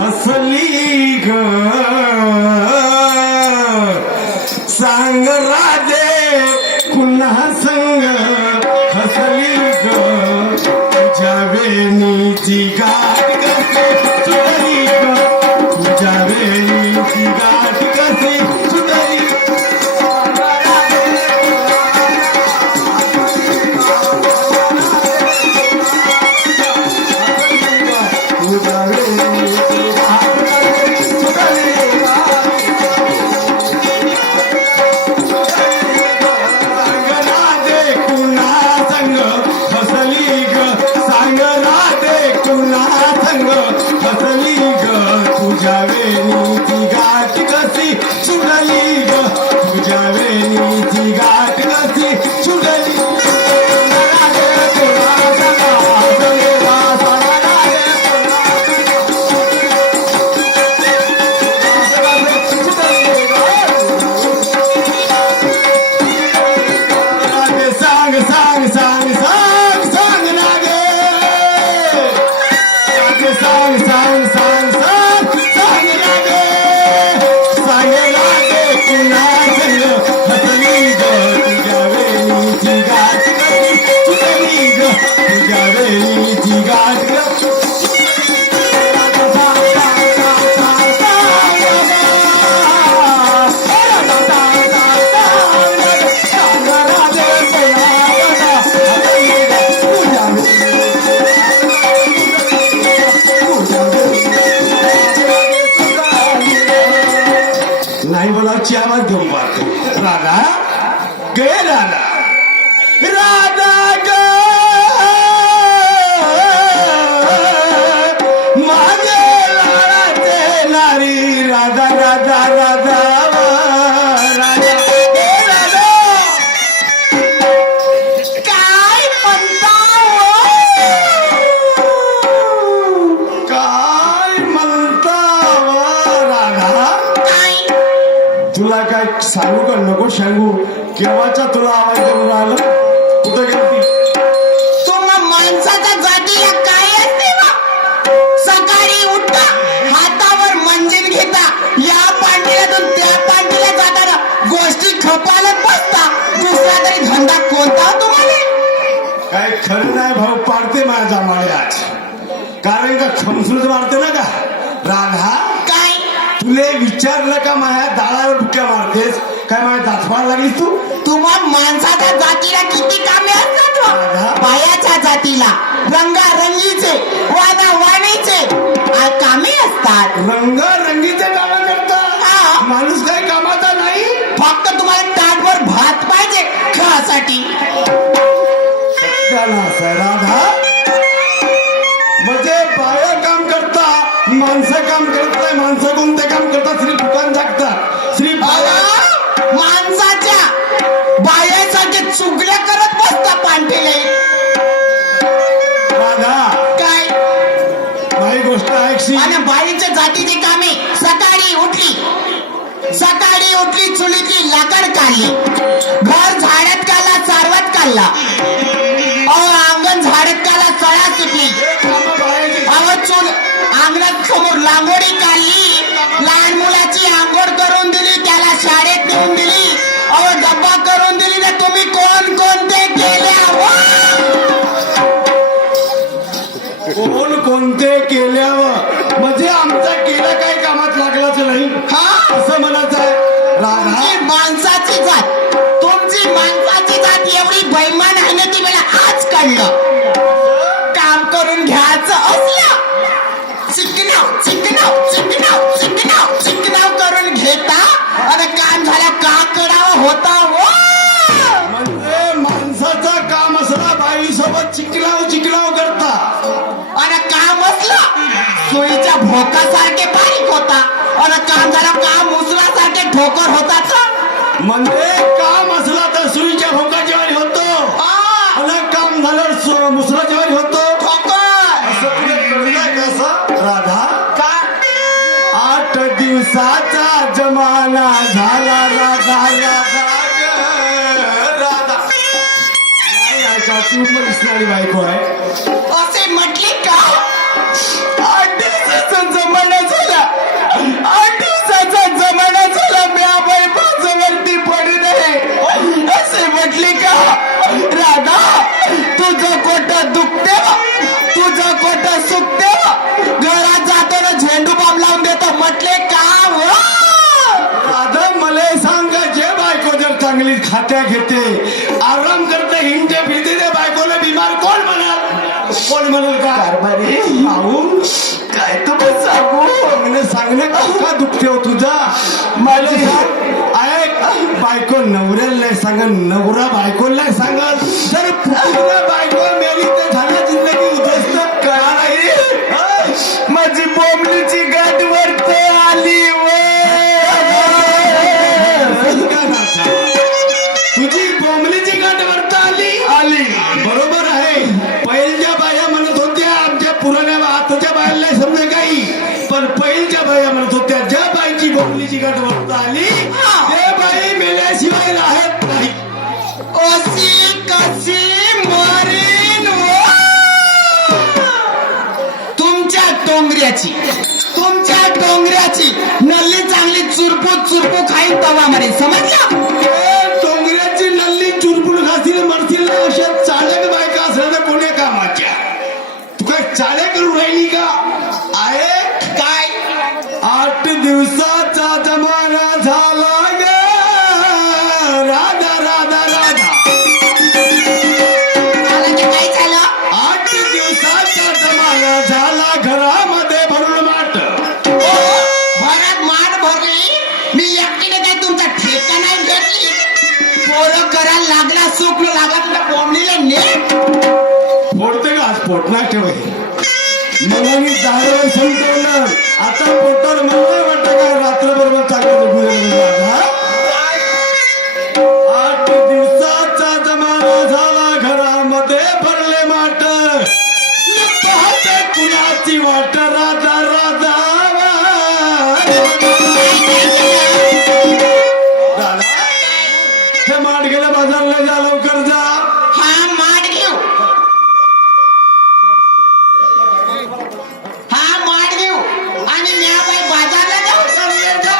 हसली ग सांग राधे पुन्हा संग हसली ग तुझ्या वेणीची गाठ कसे सुटली ग तुझ्या वेणीची गाठ कसे सुटली नाही बोलाची आवाज घेऊन पाहतो राधा गे राधा राधा ग माझे लाडाचे नारी राधा राधा राधा राधा गे राधा काय म्हणता काय म्हणता राधा तुला काय सांगू का नको सांगू केव्हाचा तुला आवाज करून राहिला कुठं गेली तुम्हा माणसाच्या जातीला काय असते बा? सकाळी उठता हातावर मंजिल घेता या पांढऱ्यातून त्या पांढऱ्या जाताना गोष्टी खपालत बसता दुसरा तरी धंदा कोणता हो तुम्हाला? काय खरं नाही भाऊ पाडते माझ्या माळे आज कारण का खमसूच मारते ना का राधा काय तुले विचारलं का माझ्या दाळावर बुक्या मारतेस काय माझ्या दाखवायला लागलीस तू तुम्हा माणसाच्या जातीला किती कामे असतात बा? बायाच्या जातीला रंगारंगीचे वादावाणीचे कामे असतात रंगीचे काम करतात हा. माणूस काही कामाचा नाही फक्त तुम्हाला ताटभर भात पाहिजे खासाठी सत्यानाश आहे राधा म्हणजे बाया काम करता माणसं काम करत नाही माणसं कोणते काम करतात श्री दुकान टाकतात श्री बाया माणसाच्या बायासाठी चुगल्या करत बसता पांठेले राधा काय काही गोष्ट ऐकशी आणि बाईच्या जातीची कामे सकाळी उठली चुलीतली लाकड काढली घर झाडत काढला चारवत काढला अंगण झाडत काढला चळा सुटली चूल अंगणात समोर रांगोळी काढली लहान मुलाची आंघोळ करून दिली त्याला शाळेत नेऊन दिली डब्बा करून दिली ना तुम्ही कोण कोणते कोणते केल्यावर म्हणजे आमचा केला काही कामात लागलाच नाही हा असं म्हणायचं आहे राधा ही माणसाची जात तुमची माणसाची जात एवढी बैमान आहे ना ती मला आज कळलं काम करून घ्यायचं असलं चिकनाव करून घेता आणि काम झाल्या का करावं होता हो म्हणजे माणसाचं काम असला बाई सोबत चिकलाव करता आणि काम असलं सुईच्या भोकासारखे बारीक होता आणि काम झालं काम उचलासारखे ठोकर होतात म्हणजे काम असला तर सुईच्या भोकाच्या वारी होतो आणि काम झालं मुसराच्या वारी होतो राधा का 8 दिवसाचा जमाना झाला राधा राधा राधा नाही ऐकायची दिसणारी बायको आहे असे म्हटले का 8 दिवसाचा काय तुम्ही सांगू म्हणजे सांगणे का दुखते हो तुझा माझी ऐक बायको नवऱ्याला नाही सांगल नवरा बायकोला नाही सांगल जर पुढे बायको मेली तर झालं जिंदगी उद्ध्वस्त काय माझी बोंबलीची गाठ वरत आली तुझी बोंबलीची गाठ वरत आली बरोबर आहे पहिलच्या बाया म्हणत होत्या आमच्या पुराण्या आताच्या बायाला नाही समजे काही पण पहिलच्या बाया म्हणत होत्या ज्या बाईची बोंबलीची गाठ वरत आली त्या बाई मेल्याशिवाय राहत नाही कशी कशी मरीन तुमच्या टोंगऱ्याची नल्ली चांगली चुरपू खाईन तवा मरे समजलं डोंगऱ्याची नल्ली चुरपुर घासील मरतील ना अशा चालक बायका असल्या तर कोण्या कामाच्या तू काय चाल्या करून राहिली का आहे काय 8 दिवसाचा जमाना झाला ग राधा राधा राधा मला ते काय झालं 8 दिवसाचा जमाना झाला घरामध्ये भरून माट घरात माठ भरली मी एकटीने काय तुमचा ठेका नाही घेतली पोरं करायला लागला सुख लागला तुला बोंबलीला नेट फोडते का आज पोटना ठेव मनाने जागरण संपवलं आता पोटावर मला वाटतं का रात्रभर मग चांगलं 8 दिवसाचा जमाना झाला घरामध्ये भरले माट पाहते कुणाची वाट राजा राजा दादा हे माठ गेलं बाजारला जा लवकर जा हा माठ घेऊ आणि न्याबाई बाजारला जाऊ समजेल जा.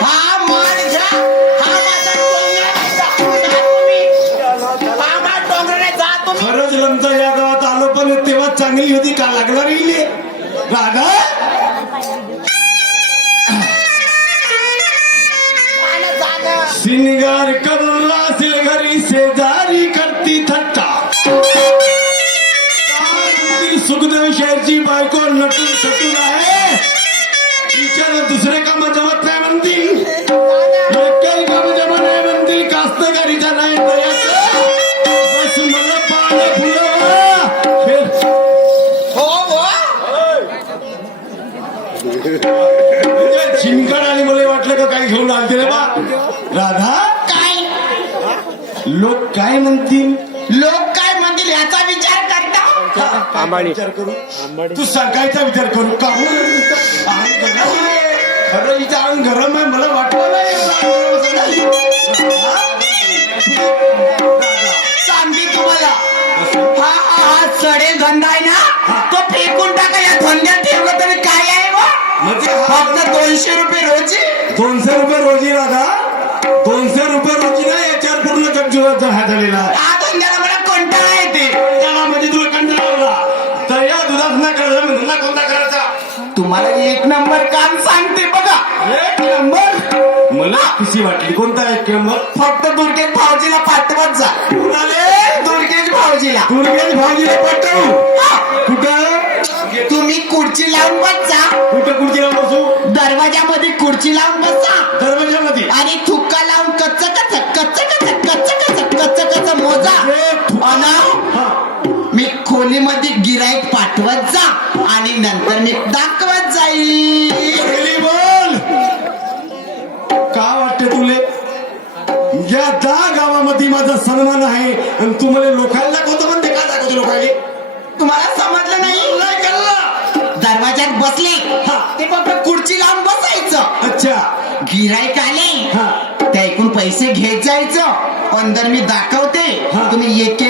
हा माठ घ्या हा माझा हा माठ डोंगराने जा तुम्ही खरंच लंच या गावात आलो पण तेव्हा चांगली होती का लागला राहिले राधा सिंगार करूला घरी शेजारी करती थट्टा सुखदेव शेरची बायको नटून सटून आहे तिच्याला दुसरे काम जमत नाही म्हणतील काही काम जमत नाही म्हणतील कास्तकारीचा नाही दयाचं बस मला पानं फुलं शिंकड आणि मला वाटलं का काही घेऊन आलते रे बा राधा काय लोक काय म्हणतील याचा विचार करता विचार करू तू सकाळचा विचार करू का खरं विचार गरम आहे मला वाटलं नाही सांगते तुम्हाला हा सडेल धंदा आहे ना तो फेकून टाका या धंद्यात ठेवलं तरी काय आहे म्हणजे फक्त 200 रुपये रोजी 200 रुपये रोजी राधा 200 रुपये रोजी ना याच्यावर पूर्ण जगजीवाचा हा झालेला आहे हा धंद्याला मला कंटाळा येते त्याला म्हणजे तुला कंटाळा तर या दुधात ना करायला मी धंदा कोणता करायचा तुम्हाला 1 नंबर काम सांगते बघा 1 नंबर मला खुशी वाटली कोणता 1 नंबर फक्त दुर्गेश भाऊजीला पाठवत जा कुणाले दुर्गेश भाऊजीला दुर्गेश भाऊजीला पाठवू कुठं तुम्ही खुर्ची लावून बसा कुठं खुर्चीला बसू दरवाजामध्ये खुर्ची लावून बसा दरवाजामध्ये आणि थुक्का लावून कच्च मोजा अना मी खोलीमध्ये गिराईक पाठवत जा आणि नंतर मी दाखवत जाईल बोल का वाटते तुले या 10 गावामध्ये माझा सन्मान आहे आणि तू मला लोकांना दाखवतो म्हणते का दाखवतो लोकांना तुम्हाला समजलं नाही दरवाजात बसले ते फक्त खुर्ची लावून बसायचं अच्छा गिराईक आले ते ऐकून पैसे घेत जायचं अंदर मी दाखवते तुम्ही एक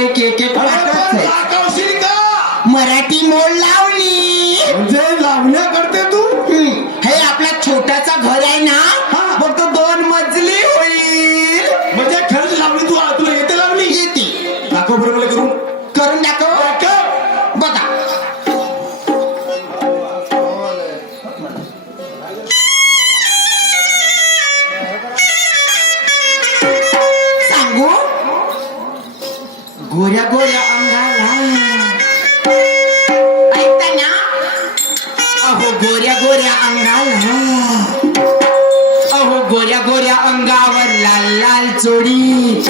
पाठवत दाखवशील का मराठी मोड लावली म्हणजे लावण्या करते तू हे आपला छोटाचा घर आहे ना फक्त 2 मजली होईल म्हणजे खरंच लावली तू तुला येते लावली येते दाखव बरं मला करून दाखव बघा सांगू गोऱ्या गोऱ्या अंगाला ऐकता ना अहो गोऱ्या गोऱ्या अंगाला, अहो गोऱ्या गोऱ्या अंगावर लाल लाल चोडी